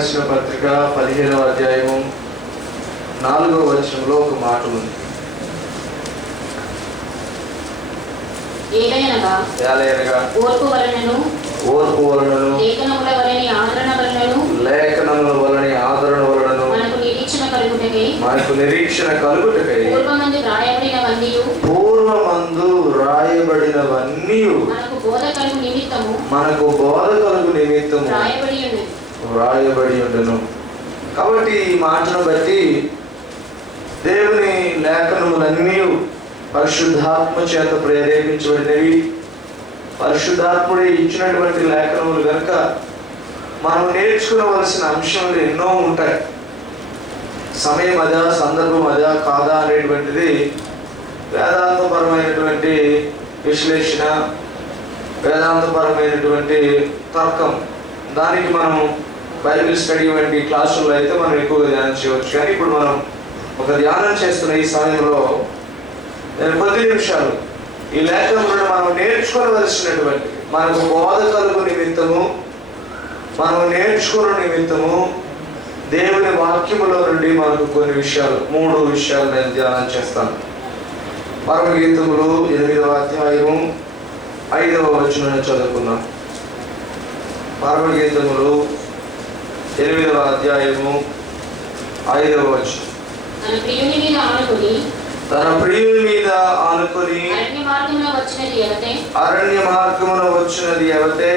రాసిన పత్రిక 15వ అధ్యాయము 4వ వచనంలో ఒక మాట ఉంది. ఏలయనగా ఓర్పు వలనను లేఖనముల వలని ఆదరణ వలనను మనకు నిరీక్షణ కలుగుటకై పూర్వమందు రాయబడినవన్నీ మనకు బోధ కలుగు నిమిత్తము రాయబడి ఉండును. కాబట్టి ఈ మాటను బట్టి దేవుని లేఖనములన్నీ పరిశుద్ధాత్మ చేత ప్రేరేపించబడినవి, పరిశుద్ధాత్ముడే ఇచ్చినటువంటి లేఖనములు కనుక మనం నేర్చుకోవలసిన అంశాలు ఎన్నో ఉంటాయి. సమయం అదా, సందర్భం అదా కాదా అనేటువంటిది వేదాంతపరమైనటువంటి విశ్లేషణ, వేదాంతపరమైనటువంటి తర్కం. దానికి మనం బైబిల్ స్టడీ వంటి క్లాసుల్లో అయితే మనం ఎక్కువగా ధ్యానం చేయవచ్చు. కానీ ఇప్పుడు మనం ఒక ధ్యానం చేస్తున్న ఈ సమయంలో నేను కొద్ది నిమిషాలు ఈ లేఖనంలో మనం నేర్చుకోవలసినటువంటి, మనకు బోధ కలుగు నిమిత్తము, మనం నేర్చుకున్న నిమిత్తము దేవుని వాక్యములో నుండి మనకు కొన్ని విషయాలు, 3 విషయాలు నేను ధ్యానం చేస్తాను. పరమగీతములు 8వ అధ్యాయము 5వ వచనం చదువుకున్నాం. పరమగీతములు 8వ అధ్యాయము 5వ వచనం. తన ప్రియుని మీద ఆనుకొని అరణ్య మార్గమున వచ్చినది ఎవతే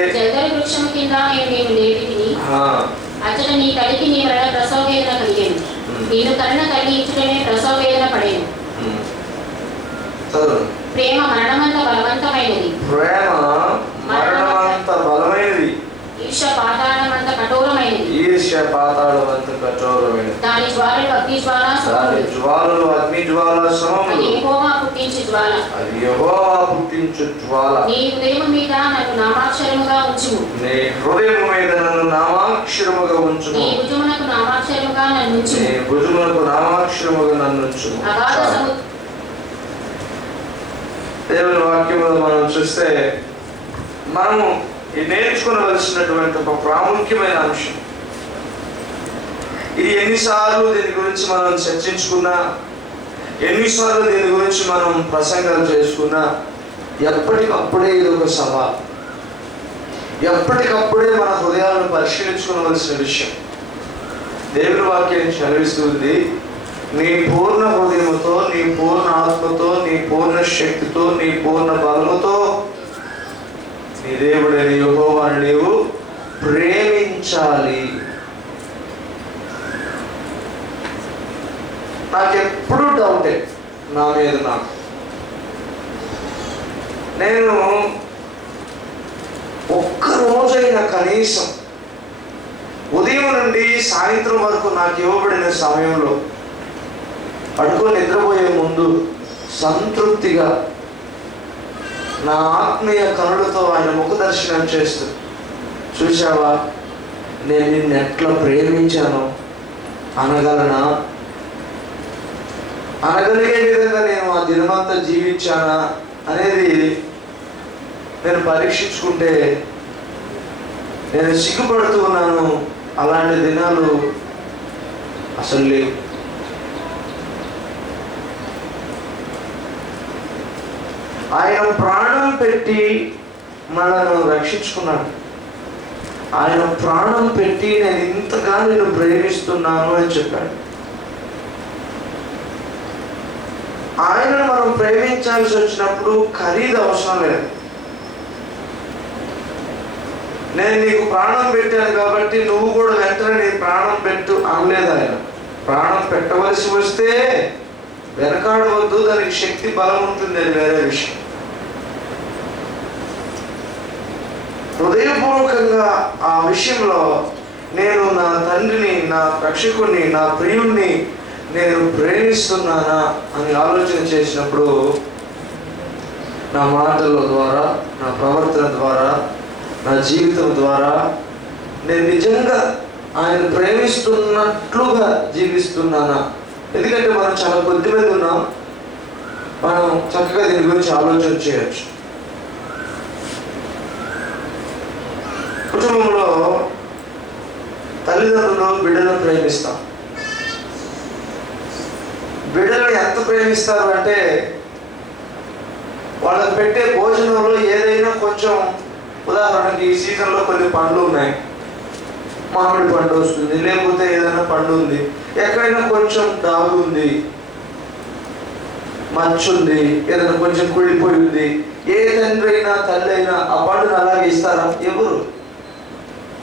అతడు నీ తల్లికి నీ వలన ప్రసవ వేదన కలిగేను, నేను కన్న తల్లి ఇచ్చుటనే ప్రసవ వేదన పడేను. ప్రేమ మరణమంత బలవంతమైనది, ఈర్ష్య పాతాళమంత కఠోరమైనది, దాని జ్వాలలు అగ్ని జ్వాల సమములు, యెహోవా పుట్టించు జ్వాల. నీ హృదయము మీద నన్ను నామాక్షరముగా ఉంచుము, నీ భుజమునకు నామాక్షరముగా నన్ను ఉంచుము. దేవుని వాక్యంలో మనం చూస్తే మనము నేర్చుకోవలసినటువంటి ఒక ప్రాముఖ్యమైన అంశం ఇది. ఎన్నిసార్లు దీని గురించి మనం చర్చించుకున్నా, ఎన్నిసార్లు దీని గురించి మనం ప్రసంగాలు చేసుకున్నా, ఎప్పటికప్పుడే ఇది ఒక సవాల్. ఎప్పటికప్పుడే మన హృదయాలను పరిశీలించుకోవలసిన విషయం. దేవుని వాక్యం చదివిస్తుంది, నీ పూర్ణ హృదయముతో, నీ పూర్ణ ఆత్మతో, నీ పూర్ణ శక్తితో, నీ పూర్ణ బలముతో నీ దేవుడైన యెహోవాను నీవు ప్రేమించాలి. నాకెప్పుడు డౌటే నా మీద నాకు. నేను ఒక్కరోజైనా కనీసం ఉదయం నుండి సాయంత్రం వరకు నాకు ఇవ్వబడిన సమయంలో పడుకొని నిద్రపోయే ముందు సంతృప్తిగా నా ఆత్మీయ కనులతో ఆయన ముఖ దర్శనం చేస్తూ, చూశావా నేను నిన్ను ఎట్లా ప్రేమించాను అనగలనా, అనగలిగే విధంగా నేను ఆ దినమంతా జీవించానా అనేది నేను పరీక్షించుకుంటే నేను సిగ్గుపడుతూ ఉన్నాను. అలాంటి దినాలు అసలు లేవు. ఆయన ప్రాణం పెట్టి మనను రక్షించుకున్నాడు. ఆయన ప్రాణం పెట్టి నేను ఇంతగా నేను ప్రేమిస్తున్నాను అని చెప్పాడు. ఆయనను మనం ప్రేమించాల్సి వచ్చినప్పుడు ఖరీదు అవసరం లేదు. నేను నీకు ప్రాణం పెట్టాను కాబట్టి నువ్వు కూడా వెంటనే నీ ప్రాణం పెట్టు అనలేదు ఆయన. ప్రాణం పెట్టవలసి వస్తే వెనకాడవద్దు, దానికి శక్తి బలం ఉంటుంది, అది వేరే విషయం. హృదయపూర్వకంగా ఆ విషయంలో నేను నా తండ్రిని, నా రక్షకుడిని, నా ప్రియుణ్ణి నేను ప్రేమిస్తున్నానా అని ఆలోచన చేసినప్పుడు నా మాటల ద్వారా, నా ప్రవర్తన ద్వారా, నా జీవితం ద్వారా నేను నిజంగా ఆయన ప్రేమిస్తున్నట్లుగా జీవిస్తున్నానా? ఎందుకంటే మనం చాలా కొద్ది మంది ఉన్నాం, మనం చక్కగా దీని గురించి ఆలోచన చేయొచ్చు. కుటుంబంలో తల్లిదండ్రులు బిడ్డలను ప్రేమిస్తాం. బిడ్డలను ఎంత ప్రేమిస్తారు అంటే వాళ్ళకి పెట్టే భోజనంలో ఏదైనా కొంచెం, ఉదాహరణకి ఈ సీజన్లో కొన్ని పండ్లు ఉన్నాయి, మామిడి పండు వస్తుంది, లేకపోతే ఏదైనా పండు ఉంది, ఎక్కడైనా కొంచెం డాగు ఉంది, మంచు ఉంది, ఏదైనా కొంచెం కుళ్ళిపోయి ఉంది, ఏ తండ్రి అయినా తల్లి అయినా ఆ పండును అలాగే ఇస్తారా? ఎవరు?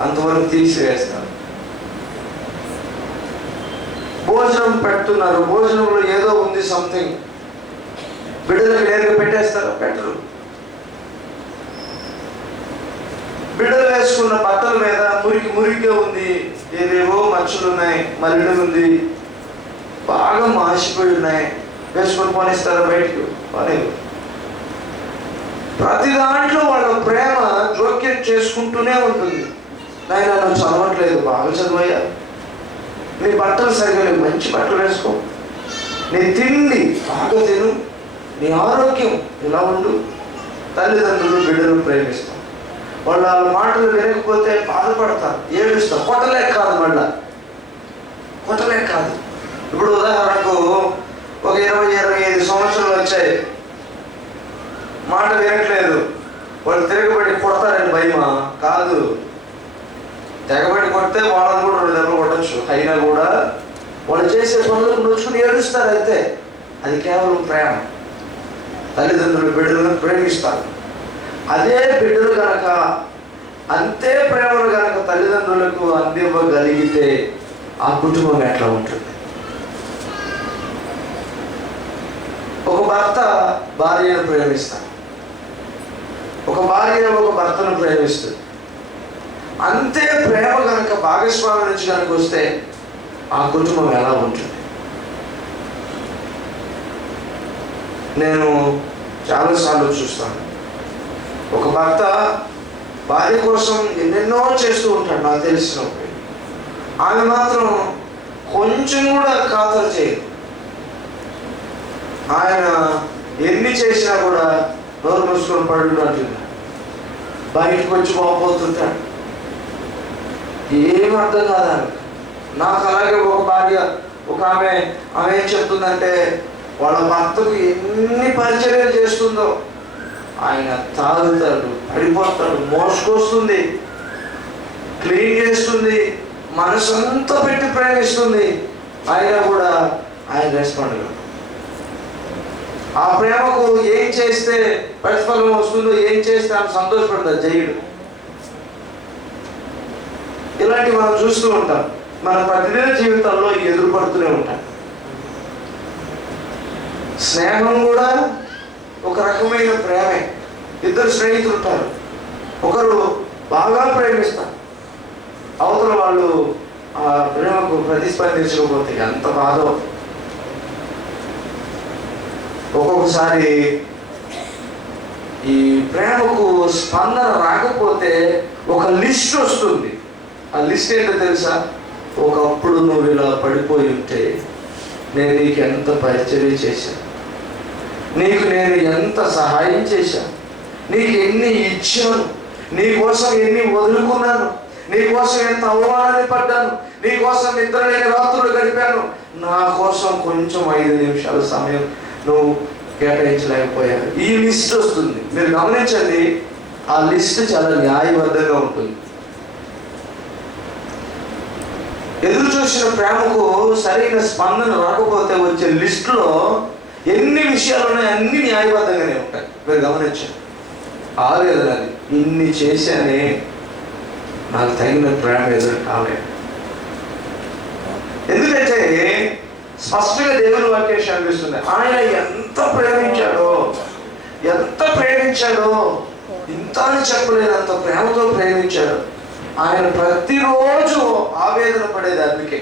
అంతవరకు తీసివేస్తారు. భోజనం పెడుతున్నారు, భోజనంలో ఏదో ఉంది సంథింగ్, బిడ్డలకు నేరుగా పెట్టేస్తారా? పెట్టరు. బిడ్డలు వేసుకున్న బట్టల మీద మురికిగా ఉంది, ఏదేవో మచ్చలు ఉన్నాయి, మలినం ఉంది, బాగా మాసిపోయి ఉన్నాయి, వేసుకొని పోనిస్తారా బయటకు? పోలేదు. ప్రతి దాంట్లో వాళ్ళ ప్రేమ జోక్యం చేసుకుంటూనే ఉంటుంది. నాయన నువ్వు చదవట్లేదు, బాగా చదువయ్యా, నీ బట్టలు సరిగా లేవు, మంచి బట్టలు వేసుకో, నీ తిండి బాగా తిను, నీ ఆరోగ్యం ఇలా ఉండు. తల్లిదండ్రులు బిడ్డలు ప్రేమిస్తాం. వాళ్ళ మాటలు వినకపోతే బాధపడతారు, ఏడుస్తారు. కొట్టలేక కాదు, మళ్ళా కొట్టలేక కాదు. ఇప్పుడు ఉదాహరణకు ఒక 20-25 సంవత్సరాలు వచ్చాయి, మాట వినట్లేదు, వాళ్ళు తిరగబడి కొడతారండి భయమా? కాదు, తెగబడి కొడితే వాళ్ళని కూడా 2 దెబ్బలు కొట్టచ్చు. అయినా కూడా వాళ్ళు చేసే పనులకు నొచ్చుకుని ఏడుస్తారు అయితే. అది కేవలం ప్రేమ. తల్లిదండ్రులు బిడ్డలను ప్రేమిస్తారు. అదే బిడ్డలు కనుక అంతే ప్రేమను కనుక తల్లిదండ్రులకు అందివ్వగలిగితే ఆ కుటుంబం ఎట్లా ఉంటుంది? ఒక భర్త భార్యను ప్రేమిస్తాడు, ఒక భార్య ఒక భర్తను ప్రేమిస్తుంది. అంతే ప్రేమ కనుక భాగస్వామి నుంచి కనుక వస్తే ఆ కుటుంబం ఎలా ఉంటుంది? నేను చాలాసార్లు చూస్తాను, ఒక భర్త భార్య కోసం ఎన్నెన్నో చేస్తూ ఉంటాడు, నాకు తెలిసినప్పుడు. ఆమె మాత్రం కొంచెం కూడా ఖాతరు చేయదు. ఆయన ఎన్ని చేసినా కూడా నోరు మూసుకొని పడుతున్నట్టుంది. బయటకు వచ్చి పోతుంటాడు, ఏం అర్థం కాదు. నాకు అలాగే ఒక భార్య, ఆమె ఏం చెప్తుందంటే వాళ్ళ భర్తకు ఎన్ని పరిచర్యలు చేస్తుందో, ఆయన తాగుతాడు, పడిపోతాడు, మోసుకొస్తుంది, క్లీన్ చేస్తుంది, మనసంతా పెట్టి ప్రేమిస్తుంది, అయినా కూడా ఆయన రెస్పాండ్ కాదు. ఆ ప్రేమకు ఏం చేస్తే ప్రతిఫలం వస్తుందో, ఏం చేస్తే ఆమె సంతోషపడతాడు, జయుడు. ఇలాంటివి మనం చూస్తూ ఉంటాం, మన ప్రతిదిన జీవితాల్లో ఎదురుపడుతూనే ఉంటాం. స్నేహం కూడా ఒక రకమైన ప్రేమే. ఇద్దరు స్నేహితులు ఉంటారు, ఒకరు బాగా ప్రేమిస్తారు, అవతల వాళ్ళు ఆ ప్రేమకు ప్రతిస్పందించకపోతే ఎంత బాధో. ఒక్కొక్కసారి ఈ ప్రేమకు స్పందన రాకపోతే ఒక లిస్ట్ వస్తుంది. ఆ లిస్ట్ ఏంటో తెలుసా? ఒకప్పుడు నువ్వు ఇలా పడిపోయి ఉంటే నేను నీకు ఎంత పరిచర్య చేశాను, నీకు నేను ఎంత సహాయం చేశాను, నీకు ఎన్ని ఇచ్చాను, నీకోసం ఎన్ని వదులుకున్నాను, నీకోసం ఎంత అవమానాన్ని పడ్డాను, నీకోసం నిద్ర లేని రాత్రులు గడిపాను, నా కోసం కొంచెం 5 నిమిషాల సమయం నువ్వు కేటాయించలేకపోయావు. ఈ లిస్ట్ వస్తుంది. మీరు గమనించండి, ఆ లిస్ట్ చాలా న్యాయబద్ధంగా ఉంటుంది. ఎదురు చూసిన ప్రేమకు సరైన స్పందన రాకపోతే వచ్చే లిస్టులో ఎన్ని విషయాలు ఉన్నాయి, అన్ని న్యాయబద్ధంగానే ఉంటాయి. మీరు గమనించండి. ఆవేదన, అది ఇన్ని చేశానే నాకు తగిన ప్రేమ ఎదురు కాలేదు. ఎందుకంటే స్పష్టంగా దేవుని వాక్యం కనిపిస్తుంది. ఆయన ఎంత ప్రేమించాడో ఇంత అని చెప్పలేనంత ప్రేమతో ప్రేమించాడు. ఆయన ప్రతిరోజు ఆవేదన పడేది. అందుకే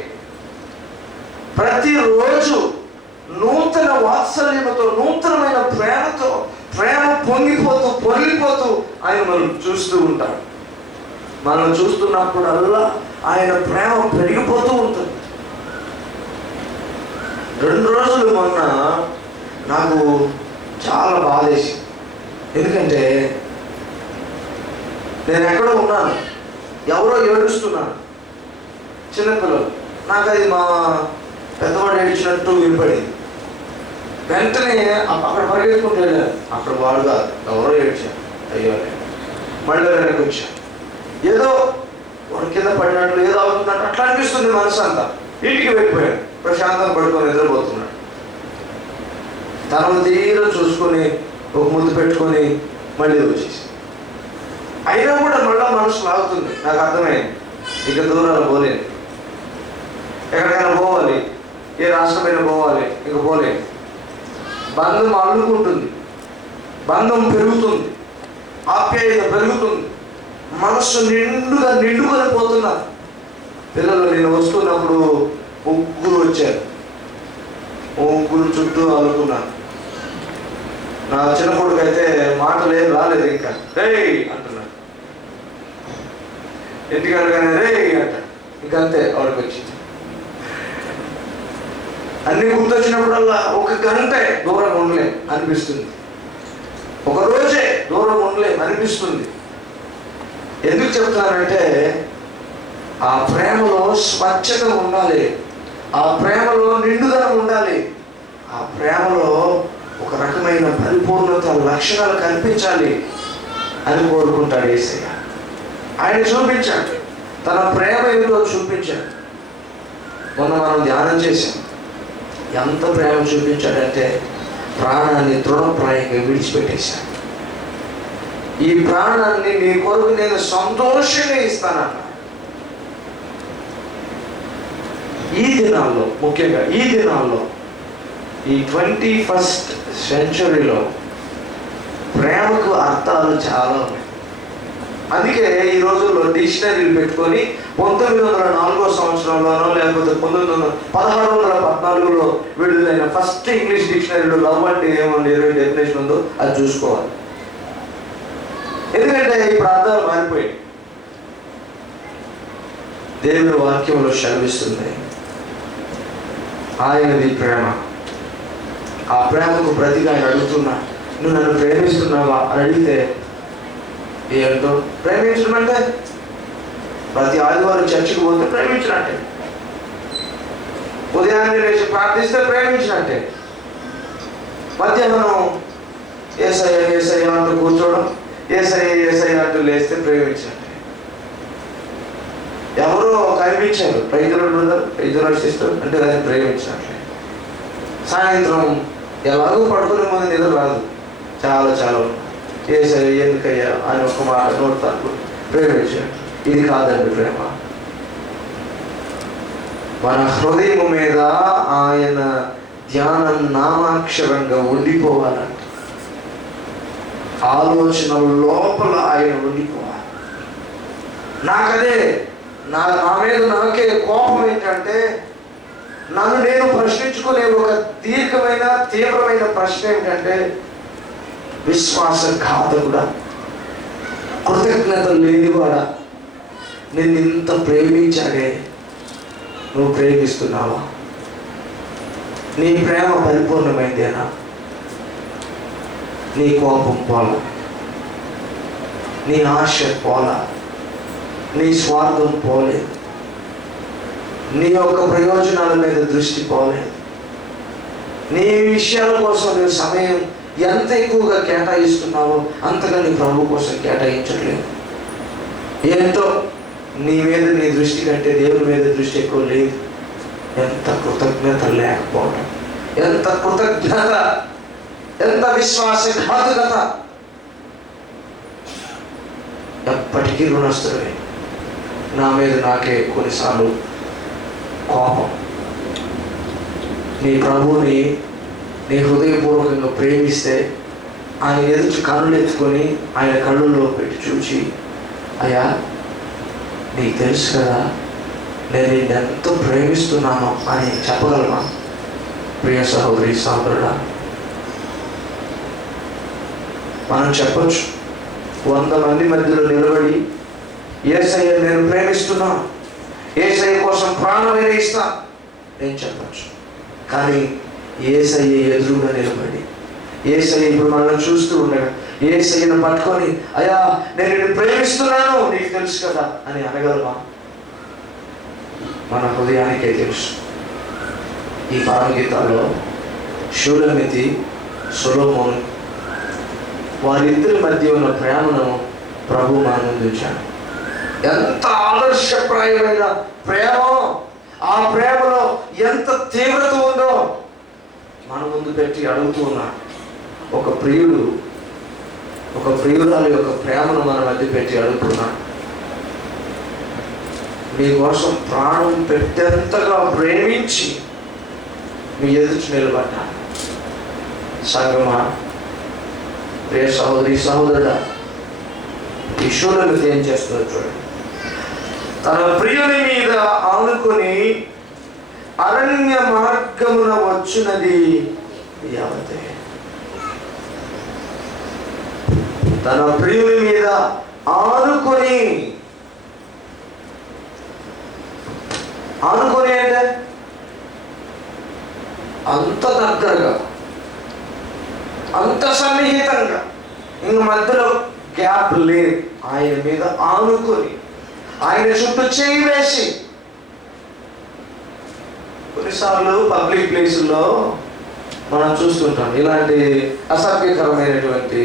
ప్రతిరోజు నూతన వాత్సల్యముతో, నూతనమైన ప్రేమతో, ప్రేమ పొంగిపోతూ ఆయన మనం చూస్తూ ఉంటాడు. మనం చూస్తున్నప్పుడల్లా ఆయన ప్రేమ పెరిగిపోతూ ఉంటుంది. 2 రోజులు మొన్న నాకు చాలా బాధేసి, ఎందుకంటే నేను ఎక్కడో ఉన్నాను, ఎవరో ఏడుస్తున్నాను, చిన్నపిల్లలు. నాకు అది మా పెద్దవాడు ఏడ్చినట్టు వినపడింది. వెంటనే అక్కడ పరిగెత్తుకుంటూ వెళ్ళాను. అక్కడ వాడు కాదు, ఎవరో ఏడ్చాను. అయ్యో మళ్ళీ వెనక్కి వచ్చాను. ఏదో వాడు కింద పడినట్లు ఏదో అవుతున్నట్టు అట్లా అనిపిస్తుంది మనసు అంతా. ఇంటికి వెళ్ళిపోయాడు. ప్రశాంతంగా పడుకొని నిద్రపోతున్నాడు. తన తీరు చూసుకొని ఒక ముద్దు పెట్టుకొని మళ్ళీ వచ్చేసి, అయినా కూడా మళ్ళీ మనసు లాగుతుంది. నాకు అర్థమైంది, ఇక దూరాలు పోలేను. ఎక్కడికైనా పోవాలి, ఏ రాష్ట్రమైనా పోవాలి, ఇక పోలేను. బంధం అల్లుకుంటుంది, బంధం పెరుగుతుంది, ఆప్యాయత పెరుగుతుంది, మనస్సు నిండుకొని పోతున్నారు. పిల్లలు నేను వస్తున్నప్పుడు ముగ్గురు వచ్చారు. ముగ్గురు చుట్టూ అల్లుకున్నాను. నా చిన్న కొడుకు అయితే మాటలు ఏం రాలేదు, ఇంకా రేయ్ అంటున్నాడు. ఇంటికి అనగానే రేయ్ అంటాడు. ఇంకంతే వాడికి వచ్చింది. అన్ని గుర్తొచ్చినప్పుడల్లా ఒక గంటే దూరం ఉండలేం అనిపిస్తుంది, ఒక రోజే దూరం ఉండలేం అనిపిస్తుంది. ఎందుకు చెప్తానంటే ఆ ప్రేమలో స్వచ్ఛత ఉండాలి, ఆ ప్రేమలో నిండుదనం ఉండాలి, ఆ ప్రేమలో ఒక రకమైన పరిపూర్ణత లక్షణాలు కనిపించాలి అని కోరుకుంటాడు యేసయ్య. ఆయన చూపించాడు, తన ప్రేమ ఏమిటో చూపించాడు. మొన్న మనం ధ్యానం చేశాం. ఎంత ప్రేమ చూపించాడంటే ప్రాణాన్ని తృణప్రాయంగా విడిచిపెట్టేశాడు. ఈ ప్రాణాన్ని నీ కొరకు నేను సంతోషంగా ఇస్తానన్న. ఈ దినాల్లో, ముఖ్యంగా ఈ దినాల్లో, ఈ 21st సెంచరీలో ప్రేమకు అర్థాలు చాలా ఉన్నాయి. అందుకే ఈ రోజుల్లో డిక్షనరీలు పెట్టుకొని 1904 సంవత్సరంలోనో లేకపోతే 1614లో విడుదలైన ఫస్ట్ ఇంగ్లీష్ డిక్షనరీలో లవ్ అంటే ఏమండి 20 డెఫినేషన్ ఉందో అది చూసుకోవాలి. ఎందుకంటే ఇప్పుడు అర్థాలు మారిపోయాయి. దేవుని వాక్యంలో సెలవిస్తుంది, ఆయనది ప్రేమ. ఆ ప్రేమకు ప్రతిగా ఆయన అడుగుతున్నా, నువ్వు నన్ను ప్రేమిస్తున్నావా అని అడిగితే ఏంటో ప్రేమించడం అంటే ప్రతి ఆదివారం చర్చికి పోతే ప్రేమించినట్టే, ఉదయాన్నే లేచి ప్రార్థిస్తే ప్రేమించినట్టే, మధ్యాహ్నం యేసయ్య యేసయ్య అంటూ కూర్చోవడం, యేసయ్య యేసయ్య అంటూ లేస్తే ప్రేమించినట్టే. ఎవరో కనిపించారు, ప్రైజులు సిస్టర్ అంటే దాన్ని ప్రేమించినట్లే. సాయంత్రం ఎలాగో పడుకునే ముందు నిద్ర రాదు, చాలా చాలా యేసయ్య ఎందుకయ్యా అని ఒక మాట నోడతాను, ప్రేమించాడు. ఇది కాదండి ప్రేమ. మన హృదయం మీద ఆయన ధ్యానం నామాక్షరంగా ఉండిపోవాలంట. ఆలోచన లోపల ఆయన ఉండిపోవాలి. నాకదే నా మీద నాకే కోపం ఏంటంటే, నన్ను నేను ప్రశ్నించుకునే ఒక దీర్ఘమైన తీవ్రమైన ప్రశ్న ఏంటంటే, విశ్వాసఘాతకుడా, కృతజ్ఞత లేనివాడా, నిన్ను ఇంత ప్రేమించాడే, నువ్వు ప్రేమిస్తున్నావా? నీ ప్రేమ పరిపూర్ణమైందేనా? నీ కోపం పోలా, నీ ఆశ పోలా, నీ స్వార్థం పోలేదు, నీ యొక్క ప్రయోజనాల మీద దృష్టి పోలేదు, నీ విషయాల కోసం నువ్వు సమయం ఎంత ఎక్కువగా కేటాయిస్తున్నావో అంతగా నీ ప్రభు కోసం కేటాయించట్లేదు. ఏంటో నీ మీద నీ దృష్టి కంటే దేవుని మీద దృష్టి ఎక్కువ లేదు. ఎంత కృతజ్ఞత లేకపోవడం, ఎంత కృతజ్ఞత, ఎంత విశ్వాసఘాతుకత. ఎప్పటికీ రుణస్తుడే. నా మీద నాకే కొన్నిసార్లు కోపం. నీ ప్రభువుని నీ హృదయపూర్వకంగా ప్రేమిస్తే ఆయన ఎదుటి కన్నులు ఎత్తుకొని ఆయన కళ్ళల్లో పెట్టి చూచి, అయ్యా నీకు తెలుసు కదా నేను ఎంతో ప్రేమిస్తున్నాను అని చెప్పగలమా? ప్రియ సహోదరి సహోదరుడా, మనం చెప్పచ్చు. 100 మంది మధ్యలో నిలబడి యేసయ్య నేను ప్రేమిస్తున్నాను, యేసయ్య కోసం ప్రాణమైన ఇస్తా నేను చెప్పచ్చు. కానీ యేసయ్య ఎదురుగా నిలబడి, యేసయ్య ఇప్పుడు మనల్ని చూస్తూ ఉండగా యేసయ్యను పట్టుకొని, అయ్యా నేను నిన్ను ప్రేమిస్తున్నాను నీకు తెలుసు కదా అని అనగలమా? మన హృదయానికే తెలుసు. ఈ పరమగీతాల్లో షూలమితి, సొలొమోను వారిద్దరి మధ్య ఉన్న ప్రేమను ప్రభు మన ముందు ఉంచాడు. ఎంత ఆదర్శప్రాయమైన ప్రేమ, ఆ ప్రేమలో ఎంత తీవ్రత ఉందో మన ముందు పెట్టి అడుగుతూ ఉన్నాడు. ఒక ప్రియుడు, ఒక ప్రియురాలి యొక్క ప్రేమను మన మధ్య పెట్టి అడుగుతున్నాడు. మీకోసం ప్రాణం పెట్టేంతగా ప్రేమించి మీ ఎదుటి నిలబడ్డాను. సంగమా, ప్రియ సహోదరి సహోదరుడా, ఈ షూలమితి ఏం చేస్తుందో చూడండి. తన ప్రియుని మీద ఆనుకొని అరణ్య మార్గమున వచ్చునది యావతే. తన ప్రియుని మీద ఆనుకొని అంటే అంత దగ్గరగా, అంత సన్నిహితంగా, ఇంక మధ్యలో గ్యాప్ లేదు. ఆయన మీద ఆనుకొని, ఆయన చుట్టూ చేయి వేసి. కొన్నిసార్లు పబ్లిక్ ప్లేసుల్లో మనం చూస్తుంటాం ఇలాంటి అసభ్యకరమైనటువంటి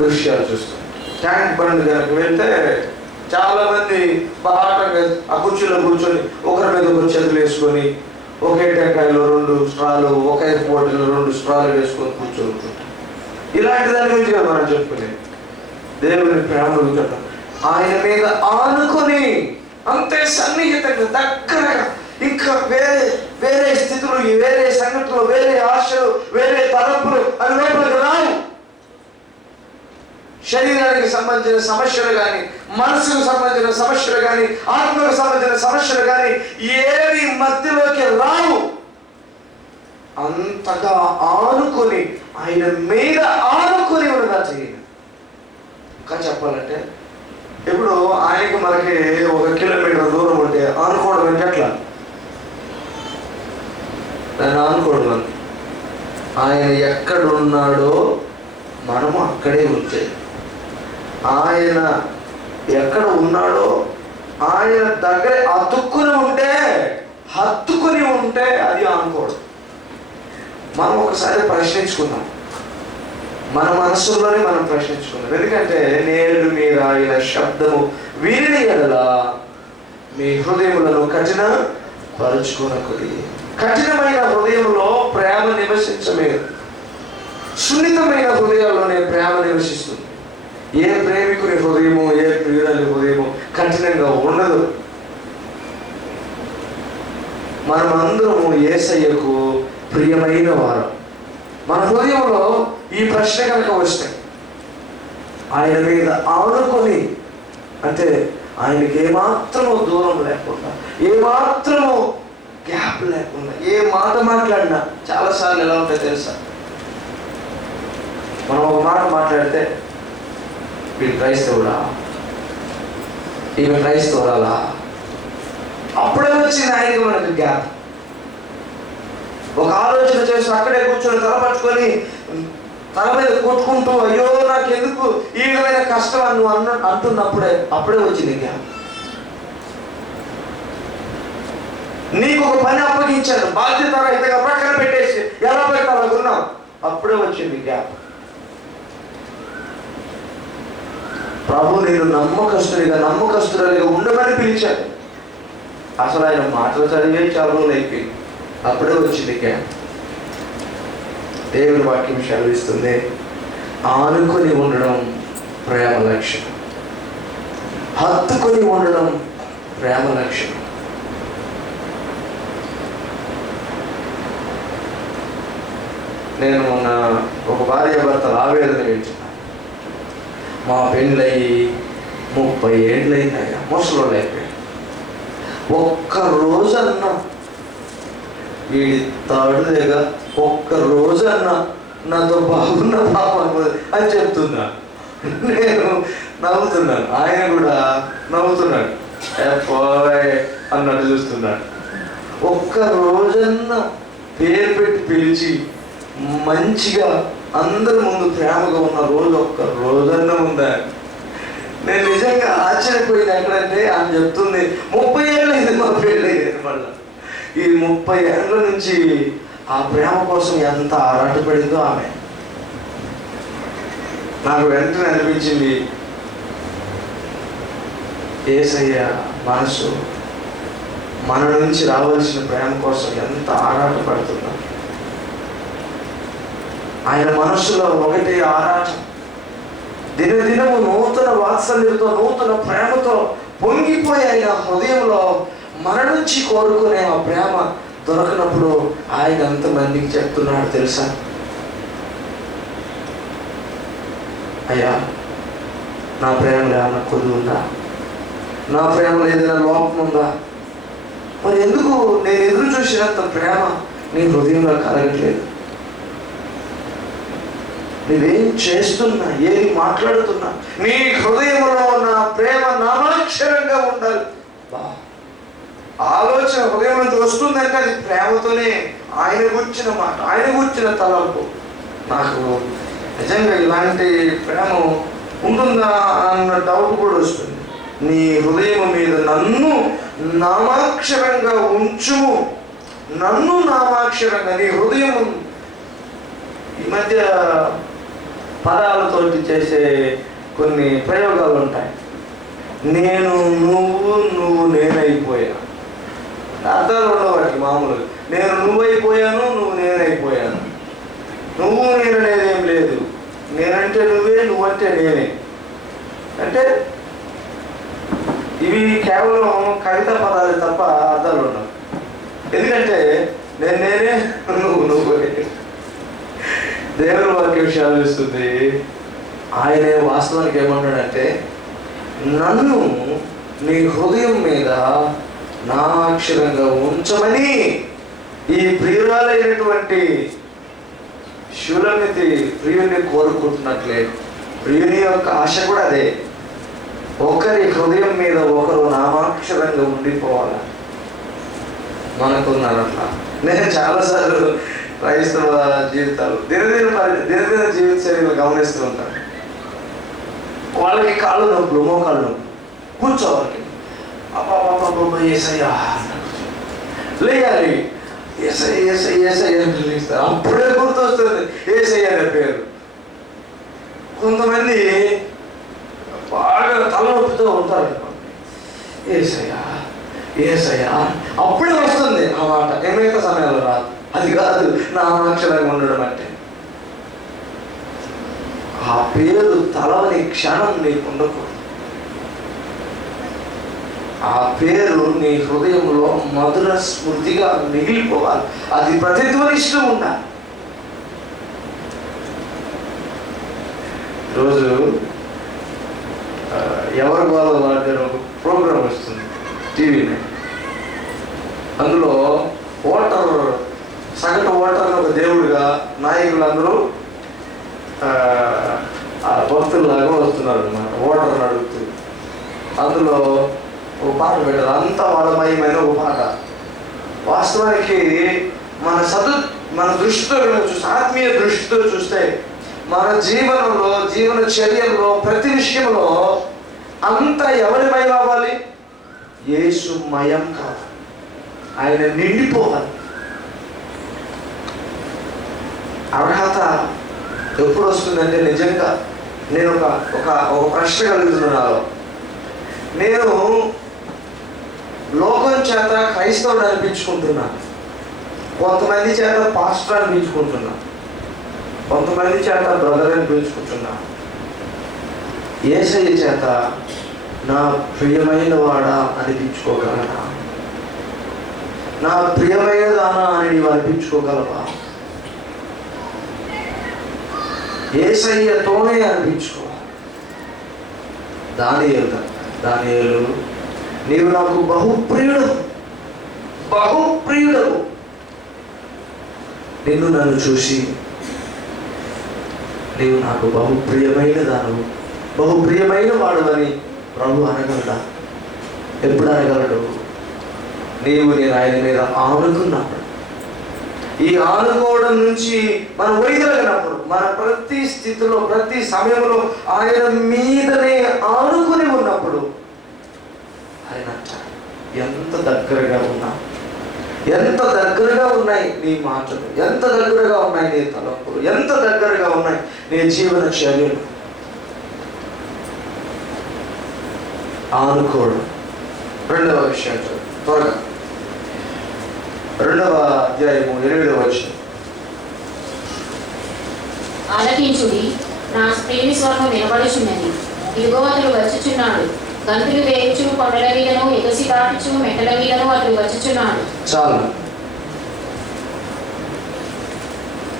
దృశ్యాలు చూస్తాం. ట్యాంక్ బండ్ కనుక వెళ్తే చాలా మంది బాటంగా ఆ కుర్చీలో కూర్చొని ఒకరి మీద ఒకరు చేతులు వేసుకొని, ఒకే టెంకాయలో 2 స్ట్రాలు, ఒకే బాటిల్లో 2 స్ట్రాలు వేసుకొని కూర్చోకుంటాం. ఇలాంటి దాని గురించి కదా మనం చెప్పుకునేది. దేవుని ప్రేమ చూడటం, ఆయన మీద ఆనుకొని అంతే సన్నిహితంగా దగ్గరగా, ఇంకా వేరే స్థితులు, వేరే సంగతులు, వేరే ఆశలు, వేరే తలపులు అవి లోపలికి రావు. శరీరానికి సంబంధించిన సమస్యలు కానీ, మనసుకు సంబంధించిన సమస్యలు కానీ, ఆత్మకు సంబంధించిన సమస్యలు కానీ ఏవి మధ్యలోకి రావు. అంతగా ఆనుకొని, ఆయన మీద ఆనుకొని ఉన్నదా చేయండి. ఇంకా చెప్పాలంటే ఇప్పుడు ఆయనకు మనకి 1 కిలోమీటర్ దూరం ఉంటే ఆనుకోవడం అంటే ఎట్లా? దాన్ని ఆనుకోవడం, ఆయన ఎక్కడున్నాడో మనము అక్కడే ఉంటే, ఆయన ఎక్కడ ఉన్నాడో ఆయన దగ్గరే హత్తుకుని ఉంటే అది ఆనుకోవడం. మనం ఒకసారి ప్రశ్నించుకుందాం, మన మనసులోనే మనం ప్రశ్నించుకుందాం. ఎందుకంటే నేడు మీరు ఆయన శబ్దము విని ఎడల మీ హృదయములను కఠిన పరుచుకొనకుడి. కఠినమైన హృదయంలో ప్రేమ నివసించలేదు. సున్నితమైన హృదయాల్లోనే ప్రేమ నివసిస్తుంది. ఏ ప్రేమికుని హృదయము, ఏ ప్రియురాలి హృదయము కఠినంగా ఉండదు. మనమందరము యేసయ్యకు ప్రియమైన వారు. మన హృదయంలో ఈ ప్రశ్న కనుక వస్తే, ఆయన మీద ఆనుకొని అంటే ఆయనకి ఏమాత్రము దూరం లేకుండా, ఏమాత్రము గ్యాప్ లేకుండా, ఏ మాట మాట్లాడినా చాలాసార్లు ఎలా ఉంటాయో తెలుసా? మనం ఒక మాట మాట్లాడితే వీడు క్రైస్తవుడా, ఈమె క్రైస్తవురాలా, అప్పుడే వచ్చింది ఆయనకి మనకు గ్యాప్. ఒక ఆలోచన చేసి అక్కడే కూర్చొని తలపట్టుకొని తల మీద కొట్టుకుంటూ అయ్యో నాకెందుకు ఈ విధమైన కష్టం అని నువ్వు అప్పుడే వచ్చింది గ్యాప్. నీకు ఒక పని అప్పగించాను, బాధ్యత రహితంగా ప్రక్కన పెట్టేసి ఎలా పెట్టాలనుకున్నావు, అప్పుడే వచ్చింది గ్యాప్. ప్రభు నేను నమ్మకస్తుడిగా ఉండమని పిలిచాను. అసలు ఆయన మాటలు చదివే చాలా రోజులు అయిపోయింది, అప్పుడే వచ్చింది గ్యాప్. దేవుని వాక్యం సెలవిస్తుంది, ఆనుకొని ఉండడం ప్రేమ లక్షణం, హత్తుకొని ఉండడం ప్రేమ లక్షణం. నేను మొన్న ఒక భార్య భర్తల ఆవేదన వింటున్నాను. మా పెళ్ళయి 30 ఏళ్ళు అయినాయా, ముసలోళ్ళు అయిపోయాయి. ఒక్క రోజన్నా వీడి తాడుదేగా ఒక్క రోజన్నా నాతో బాగున్న పాపం అని చెప్తున్నా. నేను నవ్వుతున్నాను, ఆయన కూడా నవ్వుతున్నాడు, పోయ్ అన్నట్టు చూస్తున్నాడు. ఒక్క రోజన్నా పేరు పెట్టి పిలిచి మంచిగా అందరి ముందు ప్రేమగా ఉన్న రోజు ఒక్క రోజన్నా ఉందా? నేను నిజంగా ఆశ్చర్యపోయింది. ఎక్కడంటే ఆమె చెప్తుంది 30 ఏళ్ళు అయింది మా పెళ్ళి అయ్యేది. మళ్ళీ ఈ 30 ఏళ్ళ నుంచి ఆ ప్రేమ కోసం ఎంత ఆరాటపడిందో ఆమె. నాకు వెంటనే అనిపించింది, యేసయ్య మనసు మన నుంచి రావాల్సిన ప్రేమ కోసం ఎంత ఆరాటపడుతున్నా. ఆయన మనస్సులో ఒకటే ఆరాటం, దినదినము నూతన వాత్సల్యంతో నూతన ప్రేమతో పొంగిపోయి ఆయన హృదయంలో మన నుంచి కోరుకునే ఆ ప్రేమ దొరకనప్పుడు ఆయన ఎంతమందికి చెప్తున్నాడు తెలుసా? అయ్యా, నా ప్రేమలో ఏమైనా కొద్ది ఉందా? నా ప్రేమలో ఏదైనా లోపం ఉందా? మరి ఎందుకు నేను ఎదురు చూసినంత ప్రేమ నీ హృదయంలో కలగట్లేదు? నువ్వేం చేస్తున్నా, ఏది మాట్లాడుతున్నా, నీ హృదయంలో నా ప్రేమ నామాక్షరంగా ఉండాలి. ఆలోచన హృదయం నుంచి వస్తుందంటే అది ప్రేమతోనే. ఆయన గుర్చిన మాట, ఆయన గుర్చిన తలంపు. నాకు నిజంగా ఇలాంటి ప్రేమ ఉంటుందా అన్న డౌట్ కూడా వస్తుంది. నీ హృదయం మీద నన్ను నామాక్షరంగా ఉంచుము, నన్ను నామాక్షరంగా. నీ హృదయం ఈ మధ్య పదాలతోటి చేసే కొన్ని ప్రయోగాలు ఉంటాయి. నేను నువ్వు, నువ్వు నేనైపోయా. అర్థాలు ఉండవు వాటికి మామూలుగా. నేను నువ్వైపోయాను, నువ్వు నేనైపోయాను. నువ్వు నేను అనేదేం లేదు. నేనంటే నువ్వే, నువ్వంటే నేనే. అంటే ఇవి కేవలం కవిత పదాలు తప్ప అర్థాలు ఉండవు. ఎందుకంటే నేనే, నువ్వు నువ్వే. దేవుని వాక్యం సెలవిస్తుంది, ఆయనే వాస్తవానికి ఏమంటాడంటే, నన్ను నీ హృదయం మీద నా అక్షరంగా ఉంచమని ఈ ప్రియురాలైనటువంటి శూలమితి ప్రియుని కోరుకుంటున్నట్లే. ప్రియుని యొక్క ఆశ కూడా అదే, ఒకరి హృదయం మీద ఒకరు నామాక్షరంగా ఉండిపోవాలి. మనకున్నారు అట్లా. నేను చాలాసార్లు క్రైస్తవ జీవితాలు దినదిన జీవిత శైలిలో గమనిస్తూ ఉంటాను. వాళ్ళకి కాళ్ళు నొప్పులు, మోకాళ్ళు నొప్పులు, కూర్చోవాలి. అబ్బా ఏసయ్యా లేయాలి, ఏసయ్య ఏసయ్య ఏసయ్య అని పిలుస్తారు. అప్పుడే గుర్తొస్తుంది ఏసయ్య అనే పేరు. కొంతమంది బాగా తలనొప్పితో ఉంటారు, ఏసయ్యా ఏసయ్యా అప్పుడే వస్తుంది ఆ మాట. ఏమైతే సమయంలో రాదు. అది కాదు నామాక్షరంగా ఉండడం అంటే. ఆ పేరు తలవని క్షణం నీకు ఉండకూడదు. ఆ పేరు నీ హృదయంలో మధుర స్మృతిగా మిగిలిపోవాలి. అది ప్రతిధ్వనిస్తూ ఉండాలి. రోజు ఎవరి వాళ్ళ వాడిన ఒక ప్రోగ్రాం వస్తుంది టీవీని. అందులో సగటు ఓటర్ ఒక దేవుడిగా నాయకులందరూ భక్తుల్లాగా వస్తున్నారు అన్నమాట. ఓటర్ని అడుగుతూ అందులో ఒక పాట పెట్టారు. అంతా వాళ్ళమయమైన ఒక పాట. వాస్తవానికి మన దృష్టితో చూస్తే, ఆత్మీయ దృష్టితో చూస్తే, మన జీవనంలో, జీవన చర్యల్లో, ప్రతి విషయంలో అంతా ఎవరిమయం అవ్వాలి? యేసు మయం కాదు, ఆయన నిండిపోవాలి. అర్హత ఎప్పుడు వస్తుందంటే, నిజంగా నేను ఒక ప్రశ్న కలుగుతున్నాను. నేను లోకం చేత క్రైస్తవుడు అనిపించుకుంటున్నా, కొంతమంది చేత పాస్టర్ అనిపించుకుంటున్నా, కొంతమంది చేత బ్రదర్ అనిపించుకుంటున్నా. యేసయ్య చేత నా ప్రియమైన వాడా అనిపించుకోగలనా? నా ప్రియమైన దానా అని నీవు అనిపించుకోగలవా? యేసయ్యతోనే అనిపించుకో. దానియేలు నీవు నాకు బహుప్రియుడవు. నిన్ను నన్ను చూసి నీవు నాకు బహుప్రియమైన దానవు, బహుప్రియమైన వాడు అని ప్రభు అనగలడా? ఎప్పుడు అనగలడు? నీవు నేను ఆయన మీద ఆనుకున్నప్పుడు. ఈ ఆనుకోవడం నుంచి మనం వైదొలగినప్పుడు, మన ప్రతి స్థితిలో, ప్రతి సమయంలో ఆయన మీదనే ఆనుకుని ఉన్నప్పుడు ఆయన ఎంత దగ్గరగా ఉన్నా, ఎంత దగ్గరగా ఉన్నాయి నీ మాటలు, ఎంత దగ్గరగా ఉన్నాయి నీ తలంపులు, ఎంత దగ్గరగా ఉన్నాయి నీ జీవన శైలిలు. ఆనుకోడు. రెండవ విషయం త్వరగా, 2వ అధ్యాయము 8వ వచనం. ఆలకించుడి, నా ప్రియుని స్వరము వినబడుచున్నది. ఇదిగో అతడు వచ్చుచున్నాడు, గంతులు వేయుచు కొండల మీదను ఎగసి దాటుచు మెట్టల మీదను అతడు వచ్చుచున్నాడు. చాలు.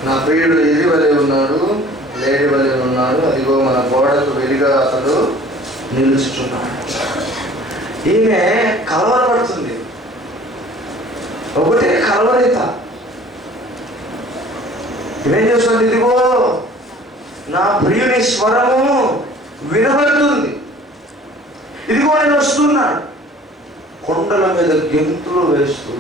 నా ప్రియుడు ఎది వలె ఉన్నాడు, లేడి వలె ఉన్నాడు, అదిగో మన గోడకు వెలిగా అతడు నిలుచుచున్నాడు. ఈమె కలవరపడుతుంది, ఒకటే కలవరిత. ఇవేం చేస్తుంది? ఇదిగో నా ప్రియుని స్వరము వినబడుతుంది, ఇదిగో ఆయన వస్తున్నాడు. కొండల మీద గంతులు వేస్తూ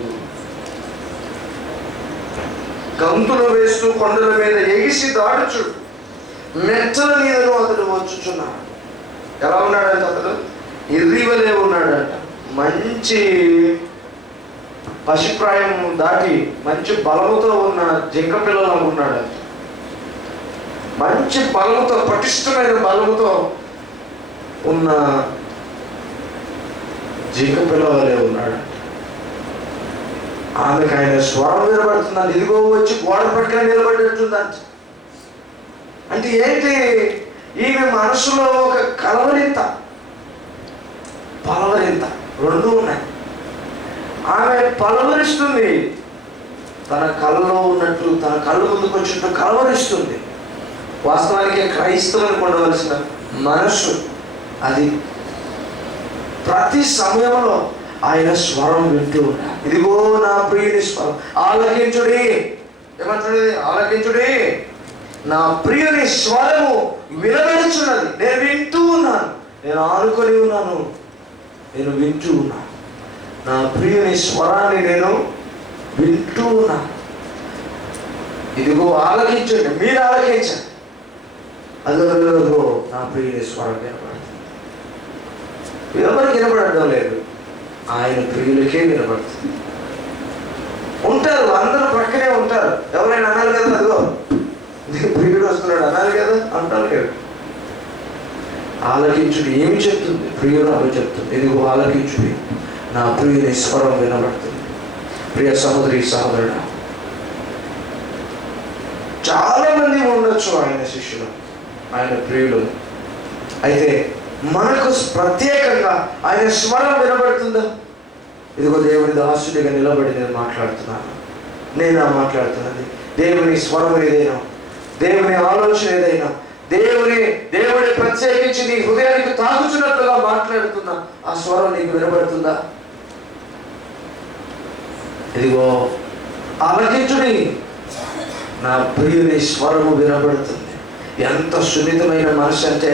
కొండల మీద ఎగిసి దాడుచు మెట్టల మీదను అతడు వచ్చుచున్నాడు. ఎలా ఉన్నాడంట? అతడు ఎర్రివలే ఉన్నాడంట. మంచి పశుప్రాయం దాటి మంచి బలముతో ఉన్న జింక పిల్లలు ఉన్నాడంట. మంచి బలముతో, పటిష్టమైన బలముతో ఉన్న జింక పిల్లవలే ఉన్నాడు. ఆమెకు ఆయన స్వరం వినబడుతుందంట. ఇదిగో వచ్చి గోడ పక్కన నిలబడేట్టుందంట. అంటే ఏంటి? ఈమె మనసులో ఒక కలవరింత, పలవరింత రెండు ఉన్నాయి. ఆమె పలవరిస్తుంది, తన కళ్ళలో ఉన్నట్టు, తన కళ్ళు ముందుకు వచ్చినట్టు కలవరిస్తుంది. వాస్తవానికి క్రైస్తవులకు ఉండవలసిన మనసు అది. ప్రతి సమయంలో ఆయన స్వరం వింటూ ఉన్నాడు. ఇదిగో నా ప్రియుని స్వరం, ఆలకించుడి. ఏమంటున్నది? ఆలకించుడి, నా ప్రియుని స్వరము వినబడుచున్నది. నేను వింటూ ఉన్నాను, నేను ఆనుకొని ఉన్నాను, నేను వింటూ ఉన్నాను. నా ప్రియుని స్వరాన్ని నేను వింటూ ఉన్నాను. ఇదిగో ఆలకించండి, మీరు ఆలకించండి. అదిగో నా ప్రియుని స్వరం వినబడుతుంది. ఎవరికి వినపడడం లేదు, ఆయన ప్రియులకే వినపడుతుంది. ఉంటారు, అందరూ ప్రక్కనే ఉంటారు. ఎవరైనా అన్నారు కదా, అదిగో ప్రియుడు వస్తున్నాడు అన్నారు కదా, అంటారు కదా. ఆలకించుడు ఏమి చెప్తుంది? ప్రియుడు అవి చెప్తుంది. ఇదిగో ఆలకించుడి, నా ప్రియుని స్వరం వినబడుతుంది. ప్రియ సహోదరి సహోదరుడు, చాలా మంది ఉండొచ్చు ఆయన శిష్యులు, ఆయన ప్రియులు. అయితే మనకు ప్రత్యేకంగా ఆయన స్వరం వినబడుతుందా? ఇదిగో దేవుని దాసుడిగా నిలబడి నేను మాట్లాడుతున్నాను, నేనా మాట్లాడుతున్నది? దేవుని స్వరం ఏదైనా, దేవుని ఆలోచన ఏదైనా, దేవుడి ప్రత్యేకించి నీ హృదయానికి తాగుతున్నట్లుగా మాట్లాడుతున్నా ఆ స్వరం నీకు వినబడుతుందా? ఇదిగో ఆలకించుడి, నా ప్రియుని స్వరము వినబడుతుంది. ఎంత సున్నితమైన మనసు అంటే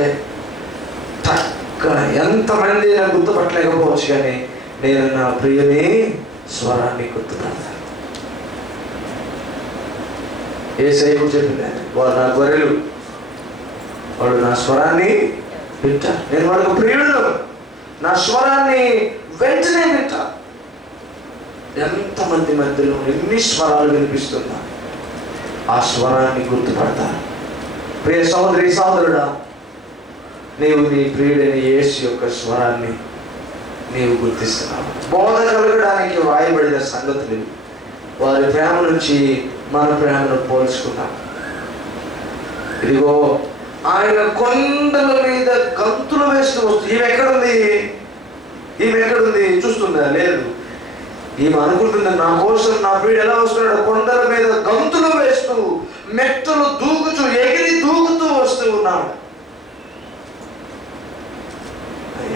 ఎంతమంది నాకు గుర్తుపట్టలేకపోవచ్చు, కానీ నేను నా ప్రియుని స్వరాన్ని గుర్తుపడతాను. యేసయ్య చెప్పింది, వాడు నా గొర్రెలు, వాడు నా స్వరాన్ని వింటా. నేను వాడికి ప్రియుడు, నా స్వరాన్ని వెంటనే వింటా. ఎంతమంది మధ్యలో ఎన్ని స్వరాలు వినిపిస్తున్నా ఆ స్వరాన్ని గుర్తుపడతాను. ప్రియ సహోదరి సహోదరుడా, నీవు నీ ప్రియుడైన యేసు యొక్క స్వరాన్ని నీవు గుర్తిస్తున్నావు. బోధ కలగడానికి వ్రాయబడిన సంగతులు వారి ప్రేమ నుంచి మన ప్రేమను పోల్చుకున్నాం. ఇదిగో ఆయన కొండల మీద గంతులు వేస్తూ వస్తుంది. ఈమె ఎక్కడుంది చూస్తుందా? లేదు. ఈమె అనుకుంటుంది, నా కోసం నా ప్రియుడు ఎలా వస్తున్నాడు? కొండల మీద గంతులు వేస్తూ, మెట్టలు దూకుతూ, ఎగిరి దూకుతూ వస్తూ ఉన్నాడు.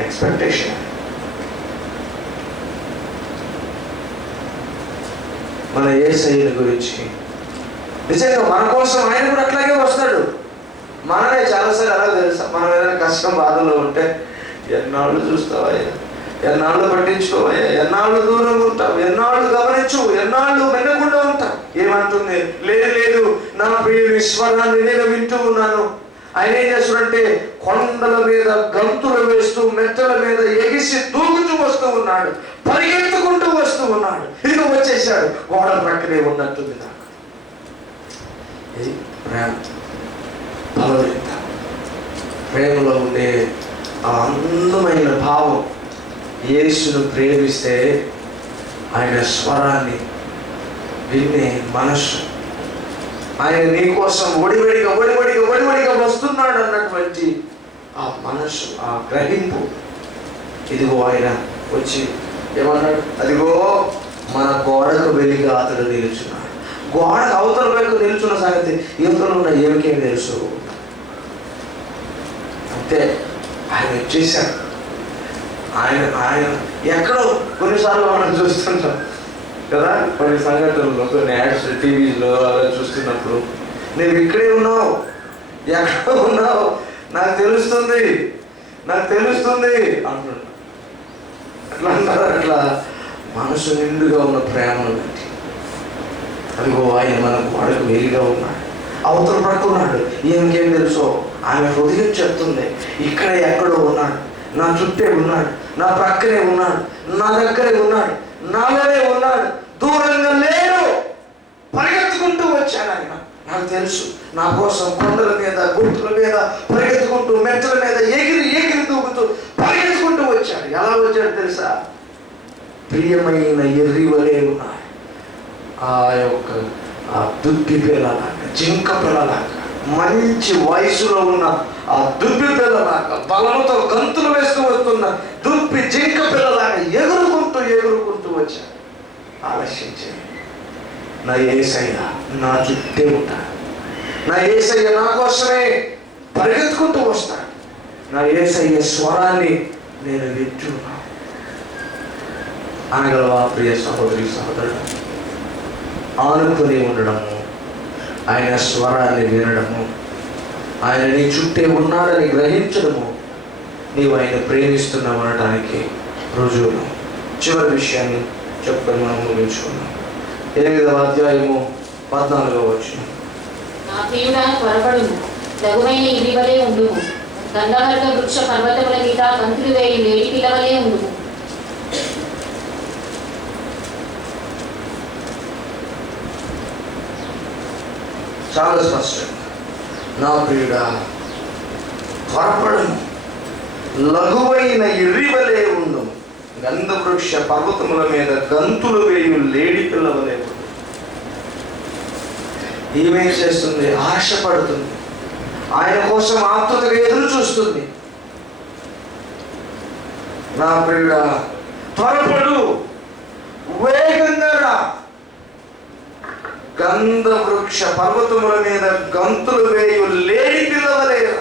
ఎక్స్పెక్టేషన్. మన యేసయ్య గురించి నిజంగా మన కోసం ఆయన కూడా అట్లాగే వస్తాడు. మనమే చాలాసార్లు అలా తెలుసా, మనం ఏదైనా కష్టం బాధలో ఉంటే ఎన్నాళ్ళు చూస్తావయ్యా, ఎన్నాళ్ళు పట్టించుకోవయ్యా, ఎన్నాళ్ళు దూరంగా ఉంటావు, ఎన్నాళ్ళు గమనించు, ఎన్నాళ్ళు వినకుండా ఉంటావు. ఏమంటుంది? లేదు, నా ప్రియుని స్వరాన్ని నేను వింటూ ఉన్నాను. ఆయన ఏం చేస్తున్నాడంటే కొండల మీద గంతులు వేస్తూ మెట్టల మీద ఎగిసి దూకుతూ వస్తూ ఉన్నాడు, పరిగెత్తుకుంటూ వస్తూ ఉన్నాడు. ఇదిగో వచ్చేసాడు, గోడ ప్రక్కనే ఉన్నట్టుంది. నాకు ఇది ప్రేమ, బలవరింత. ప్రేమలో ఉండే ఆ అందమైన భావం. యేసును ప్రేమిస్తే ఆయన స్వరాన్ని వినే మనస్సు, ఆయన నీ కోసం ఒడివడిగా వస్తున్నాడు అన్నటువంటి ఆ మనస్సు, ఆ గ్రహింపు. ఇదిగో ఆయన వచ్చి ఏమన్నాడు? అదిగో మన గోడకు వెలిగా అతడు నిలుచున్నాడు. గోడకు అవతల వైపు నిలుచున్న సంగతి యువతలో ఉన్న ఏమికేం తెలుసు. అంతే, ఆయన వచ్చేసాడు. ఆయన ఎక్కడో కొన్నిసార్లు మనం చూస్తుంటాం కదా, కొన్ని సంఘటనలు, కొన్ని యాడ్స్ టీవీలో అలా చూస్తున్నప్పుడు, నువ్వు ఇక్కడే ఉన్నావు, ఎక్కడ ఉన్నావు, నాకు తెలుస్తుంది అంటున్నాడు. అట్లా అంటారు. అట్లా మనసు నిండుగా ఉన్న ప్రేమను బట్టి అదిగో ఆయన మనకు వాడికి వెలిగా ఉన్నాడు, అవతల పడుకున్నాడు. ఏమికేం తెలుసో ఆమె హృదయం చెప్తుంది, ఇక్కడ ఎక్కడో ఉన్నాడు, నా చుట్టే ఉన్నాడు, నా ప్రక్కనే ఉన్నాడు, నా దగ్గరే ఉన్నాడు, నాలోనే ఉన్నాడు, దూరంగా లేడు. పరిగెత్తుకుంటూ వచ్చాడు ఆయన. నాకు తెలుసు, నా కోసం కొండల మీద గుర్తుల మీద పరిగెత్తుకుంటూ మెట్టల మీద ఎగిరి దూకుతూ పరిగెత్తుకుంటూ వచ్చాడు. ఎలా వచ్చాడు తెలుసా? ప్రియమైన ఎర్రివలే ఉన్నాడు. ఆ దుప్పి పిల్లలాగా, జింక పిల్లలాగా, మంచి వయసులో ఉన్న ఆ దుప్పి పిల్లలాగా, బలంతో గంతులు వేస్తూ వస్తున్న దుప్పి జింక పిల్లలాగా ఎగురుకుంటూ వచ్చాడు. ఆలస్యించాడు. నా యేసయ్య నా చుట్టే ఉంటాడు, నా యేసయ్య నా కోసమే పరిగెత్తుకుంటూ వస్తాడు, నా యేసయ్య స్వరాన్ని నేను వింటున్నాను అనగలవా ప్రియ సహోదరి సహోదరుడు? ఆనుకుని ఉండడము, ఆయన స్వరాన్ని వినడము, ఆయన నీ చుట్టే ఉన్నాడని గ్రహించడము నీవు ఆయన ప్రేమిస్తున్నావు అనడానికి రుజువులు. చివరి విషయాన్ని చెప్పుకొని మనం ముగించుకున్నాం. 8వ అధ్యాయము 14వ వచనం. నా ప్రియుడా త్వరపడుము, లఘువైన ఇరివలే ఉండుము, గంధవర్గ వృక్ష పర్వతముల మీద గంతులు వేయి లేడి పిల్లవలే ఉండుము. చాలా స్పష్టంగా, నా ప్రియుడా త్వరపడుము, లఘువైన ఇరివలే ఉండుము, గంధవృక్ష పర్వతముల మీద గంతులు వేయు లేడి పిల్లవలే ఉండుము. ఈమెం చేస్తుంది? ఆశపడుతుంది, ఆయన కోసం ఆత్రుతగా ఎదురు చూస్తుంది. నా ప్రియుడా త్వరపడు, వేగంగా రా, గంధవృక్ష పర్వతముల మీద గంతులు వేయు లేడి పిల్లవలే రా,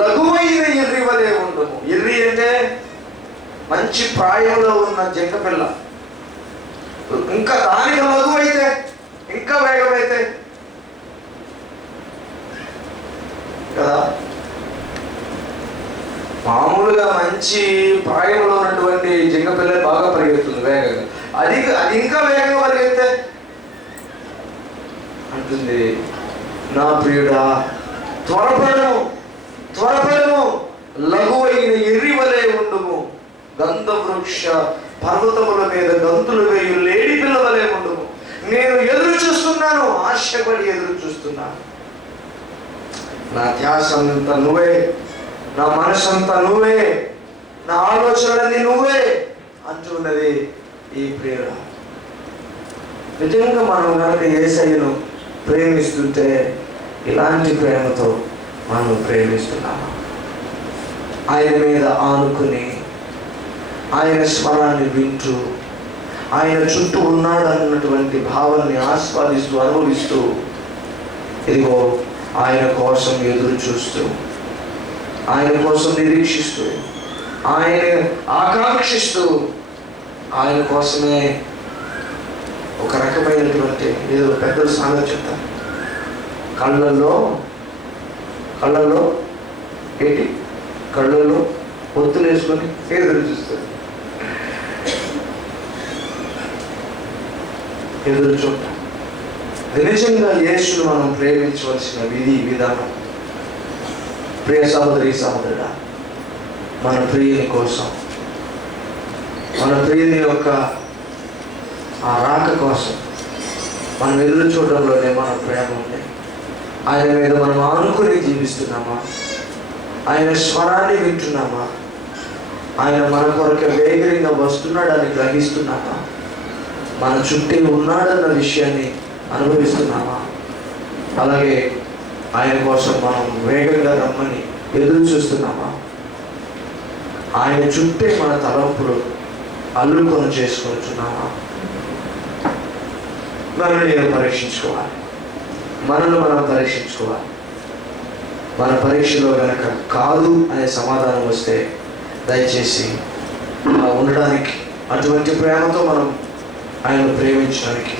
లఘువైన ఎర్రివలే ఉండము. ఎర్రి అంటే మంచి ప్రాయంలో ఉన్న జింక పిల్ల. ఇంకా దానికి లఘువైతే, ఇంకా వేగమైతే కదా. మామూలుగా మంచి ప్రాయంలో ఉన్నటువంటి జింక పిల్ల బాగా పరిగెత్తుంది వేగంగా. అది ఇంకా వేగంగా పరిగెత్తే అంటుంది, నా ప్రియుడా త్వరపడము, లఘువైన ఎర్రివలే ఉండుము, గంధవృక్ష పర్వతముల మీద గంతులు వేయు లేడి పిల్లవలే ఉండుము. నేను ఎదురు చూస్తున్నాను, ఆశపడి ఎదురు చూస్తున్నాను. నా ధ్యాస అంతా నువ్వే, నా మనసంతా నువ్వే, నా ఆలోచనలన్నీ నువ్వే అంటున్నది ఈ ప్రేమ. నిజంగా మనం కనుక యేసయ్యను ప్రేమిస్తుంటే ఇలాంటి ప్రేమతో మనం ప్రేమిస్తున్నాము. ఆయన మీద ఆనుకుని, ఆయన స్వరాన్ని వింటూ, ఆయన చుట్టూ ఉన్నాడు అన్నటువంటి భావాన్ని ఆస్వాదిస్తూ అనుభవిస్తూ, ఇదిగో ఆయన కోసం ఎదురు చూస్తూ, ఆయన కోసం నిరీక్షిస్తూ, ఆయన ఆకాంక్షిస్తూ, ఆయన కోసమే ఒక రకమైనటువంటి ఏదో పెద్దలు సామెత చెప్తారు, కళ్ళల్లో ఏంటి, కళ్ళల్లో ఒత్తులు వేసుకొని ఎదురు చూస్తారు. ఎదురు చూడ నిజంగా యేసును మనం ప్రేమించవలసిన విధి విధానం. ప్రియ సహోదరి సహోదరుడా, మన ప్రియుని కోసం, మన ప్రియుని యొక్క ఆ రాక కోసం మనం ఎదురు చూడడంలోనే మన ప్రేమ ఉంది. ఆయన మీద మనం ఆనుకుని జీవిస్తున్నామా? ఆయన స్వరాన్ని వింటున్నామా? ఆయన మన కొరకు వేగంగా వస్తున్నాడని గ్రహిస్తున్నామా? మన చుట్టూ ఉన్నాడన్న విషయాన్ని అనుభవిస్తున్నామా? అలాగే ఆయన కోసం మనం వేగంగా రమ్మని ఎదురు చూస్తున్నామా? ఆయన చుట్టే మన తలంపులు అల్లుకొని చేసుకుంటున్నామా? మనల్ని నేను పరీక్షించుకోవాలి, మనల్ని మనం పరీక్షించుకోవాలి. మన పరీక్షలో కనుక కాదు అనే సమాధానం వస్తే దయచేసి ఉండడానికి, అటువంటి ప్రేమతో మనం ఆయన ప్రేమించడానికి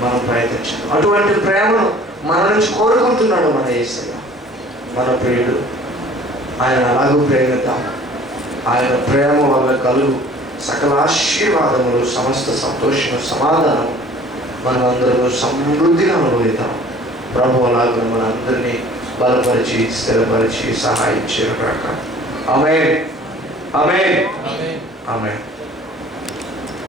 మనం ప్రయత్నించాలి. అటువంటి ప్రేమను మన నుంచి కోరుకుంటున్నాడు మన యేసయ్య, మన ప్రియుడు. ఆయన అలాగూ ప్రేమిద్దాం. ఆయన ప్రేమ వల్ల కలుగు సకల ఆశీర్వాదములు, సమస్త సంతోషము, సమాధానం మనం అందరూ సమృద్ధిగా అనుభవిద్దాం. ప్రభు అలాగే మన అందరినీ బలపరిచి, స్థిరపరిచి, సహాయం చేయక. ఆమేన్, ఆమేన్, ఆమేన్.